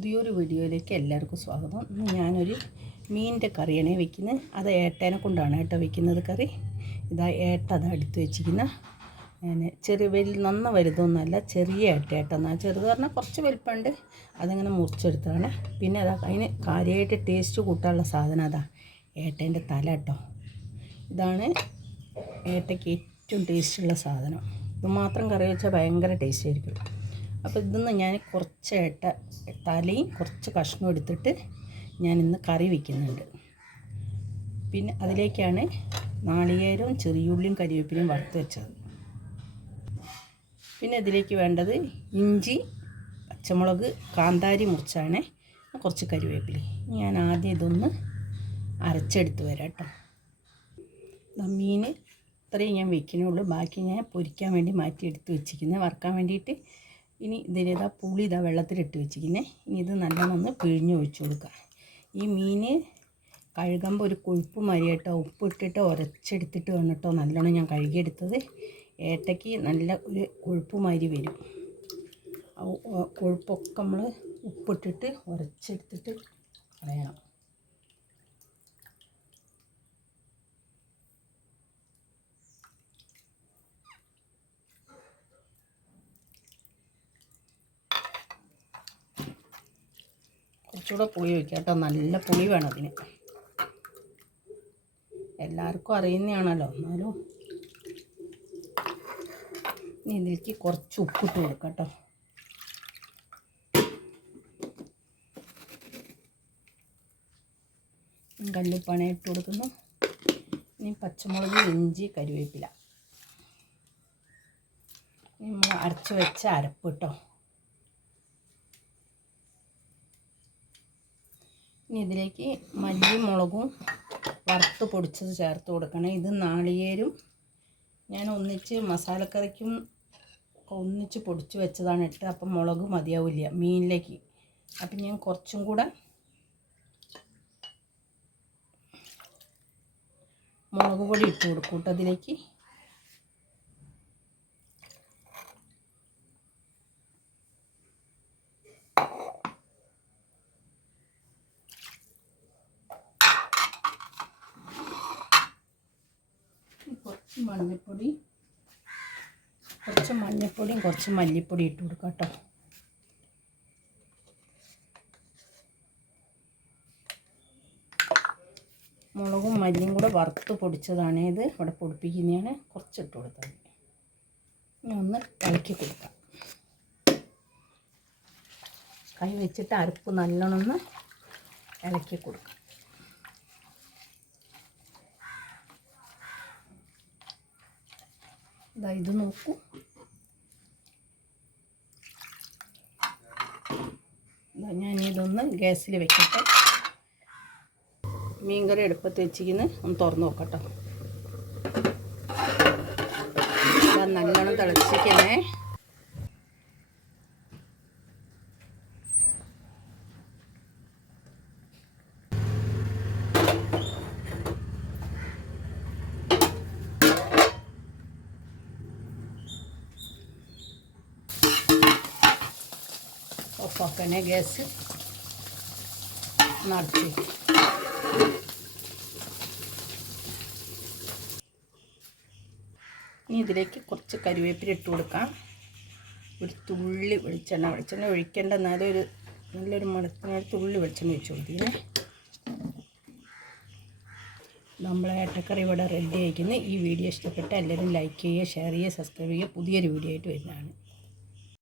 പുതിയൊരു വീഡിയോയിലേക്ക് എല്ലാവർക്കും സ്വാഗതം. ഞാനൊരു മീനിന്റെ കറിയാണ് വെക്കുന്നത്. അത് ഏട്ടേനെ കൊണ്ടാണ് ഏട്ട വെക്കുന്നത് കറി. ഇതാ ഏട്ട അത് അടുത്ത് വെച്ചിരിക്കുന്ന. പിന്നെ ചെറിയ വലിയ നന്ന വലുതൊന്നുമല്ല ചെറിയ ഏട്ട ഏട്ട. എന്നാൽ ചെറുത് പറഞ്ഞാൽ കുറച്ച് വലിപ്പമുണ്ട്. അതിങ്ങനെ മുറിച്ചെടുത്താണ് പിന്നെ അതാ അതിന് കാര്യമായിട്ട് ടേസ്റ്റ് കൂട്ടാനുള്ള സാധനം അതാ ഏട്ടേന്റെ തല കേട്ടോ. ഇതാണ് ഏട്ടയ്ക്ക് ഏറ്റവും ടേസ്റ്റുള്ള സാധനം. ഇത് മാത്രം കറി വെച്ചാൽ ഭയങ്കര ടേസ്റ്റ് ആയിരിക്കും. അപ്പോൾ ഇതൊന്ന് ഞാൻ കുറച്ച് ഇട്ട തലയും കുറച്ച് കഷ്ണം എടുത്തിട്ട് ഞാൻ ഇന്ന് കറി വയ്ക്കുന്നുണ്ട് പിന്നെ അതിലേക്കാണ് നാളികേരവും ചെറിയുള്ളിയും കരിവേപ്പിലയും വറുത്ത് വെച്ചത്. പിന്നെ ഇതിലേക്ക് വേണ്ടത് ഇഞ്ചി പച്ചമുളക് കാന്താരി മുറിച്ചാണ് കുറച്ച് കരിവേപ്പില. ഞാൻ ആദ്യം ഇതൊന്ന് അരച്ചെടുത്ത് വരാം കേട്ടോ. മീൻ ഇത്രയും ഞാൻ വെക്കുന്നുള്ളൂ ബാക്കി ഞാൻ പൊരിക്കാൻ വേണ്ടി മാറ്റി എടുത്ത് വെച്ചിരിക്കുന്നത് വറുക്കാൻ വേണ്ടിയിട്ട് ഇനി ഇതിലിതാ പുളി ഇതാ വെള്ളത്തിലിട്ട് വെച്ചിരിക്കുന്നത് ഇനി ഇത് നല്ലോണം പിഴിഞ്ഞ് ഒഴിച്ചു കൊടുക്കുക ഈ മീൻ കഴുകുമ്പോൾ ഒരു കൊഴുപ്പ് മരിയട്ടോ ഉപ്പിട്ടിട്ട് ഉരച്ചെടുത്തിട്ട് വന്നിട്ടോ നല്ലോണം ഞാൻ കഴുകിയെടുത്തത്. ഏട്ടയ്ക്ക് നല്ല ഒരു കൊഴുപ്പ് മരി വരും. കൊഴുപ്പൊക്കെ നമ്മൾ ഉപ്പിട്ടിട്ട് ഉരച്ചെടുത്തിട്ട് കളയണം. കുറച്ചുകൂടെ പുളി ഒഴിക്കുക കേട്ടോ. നല്ല പുളി വേണം അതിന്. എല്ലാവർക്കും അറിയുന്നതാണല്ലോ. എന്നാലും ഇതിലേക്ക് കുറച്ച് ഉപ്പിട്ട് കൊടുക്കാം കേട്ടോ. കല്ലുപ്പാണ് ഇട്ട് കൊടുക്കുന്നു. ഇനി പച്ചമുളക് ഇഞ്ചി കരിവേപ്പില. നമ്മൾ അരച്ച് വെച്ച അരപ്പ് കേട്ടോ. ഇനി ഇതിലേക്ക് മല്ലിയും മുളകും വറുത്ത് പൊടിച്ചത് ചേർത്ത് കൊടുക്കണം. ഇത് നാളികേരും ഞാൻ ഒന്നിച്ച് മസാലക്കറിക്കും ഒന്നിച്ച് പൊടിച്ച് വെച്ചതാണ് ഇട്ട് അപ്പം മുളക് മതിയാവില്ല മീനിലേക്ക്. അപ്പം ഞാൻ കുറച്ചും കൂടെ മുളക് പൊടി ഇട്ട് കൊടുക്കും കേട്ടോ അതിലേക്ക് കുറച്ച് മഞ്ഞൾപ്പൊടി കുറച്ച് മഞ്ഞപ്പൊടിയും കുറച്ച് മല്ലിപ്പൊടി ഇട്ട് കൊടുക്കാം കേട്ടോ. മുളകും മല്ലിയും കൂടെ വറുത്ത് പൊടിച്ചതാണ് ഇത്. ഇവിടെ പൊടിപ്പിക്കുന്നതാണ്. കുറച്ച് ഇട്ട് കൊടുത്തത് ഇനി ഒന്ന് ഇളക്കി കൊടുക്കാം. കൈ വെച്ചിട്ട് അരപ്പ് നല്ലോണം ഒന്ന് ഇളക്കി കൊടുക്കാം. ഇതാ ഇത് നോക്കൂ. ഞാൻ ഇതൊന്ന് ഗ്യാസിൽ വെക്കട്ടെ. മീൻകറി എടുപ്പത്ത് വെച്ചിരിക്കുന്നു ഒന്ന് തുറന്ന് നോക്കട്ടോ. നല്ലോണം തിളച്ചിക്കണേ ഓഫാക്കണേ ഗ്യാസ് നടത്തി. ഇനി ഇതിലേക്ക് കുറച്ച് കരിവേപ്പില ഇട്ട് കൊടുക്കാം. ഒരു തുള്ളി വെളിച്ചെണ്ണ വെളിച്ചെണ്ണ ഒഴിക്കേണ്ട എന്നാലും ഒരു നല്ലൊരു മണത്തിനൊരു തുള്ളി വെളിച്ചെണ്ണ ഒഴിച്ചു കൊടുത്തില്ലേ നമ്മളെ ഏട്ടക്കറി ഇവിടെ റെഡി ആയിരിക്കുന്നു ഈ വീഡിയോ ഇഷ്ടപ്പെട്ട എല്ലാവരും ലൈക്ക് ചെയ്യുക ഷെയർ ചെയ്യുക സബ്സ്ക്രൈബ് ചെയ്യുക. പുതിയൊരു വീഡിയോ ആയിട്ട് വരുന്നതാണ്.